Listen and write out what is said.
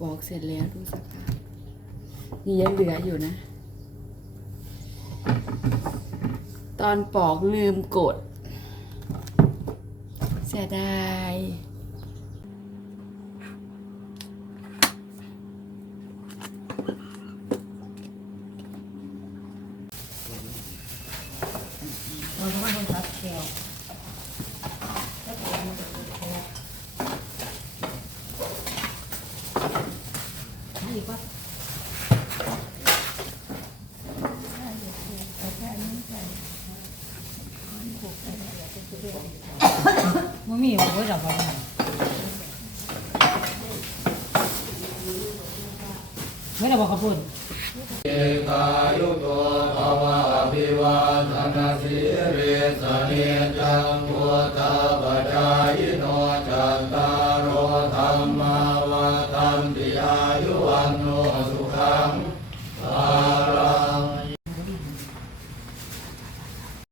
ปอกเสร็จแล้วดูสภาพนี่ยังเหลืออยู่นะ ตอนปอกลืมกดเสียดายเราต้องมาตัดแก้วดีกว่ามันมีอะไรก็จะบอกไม่ได้บอกขอบคุณเอกายุโตภวะอภิวาทนาสิริสเนจังพุทธปัจจายโนจัตตารโอธรรมาวาทันติอายุวันโนสุขัง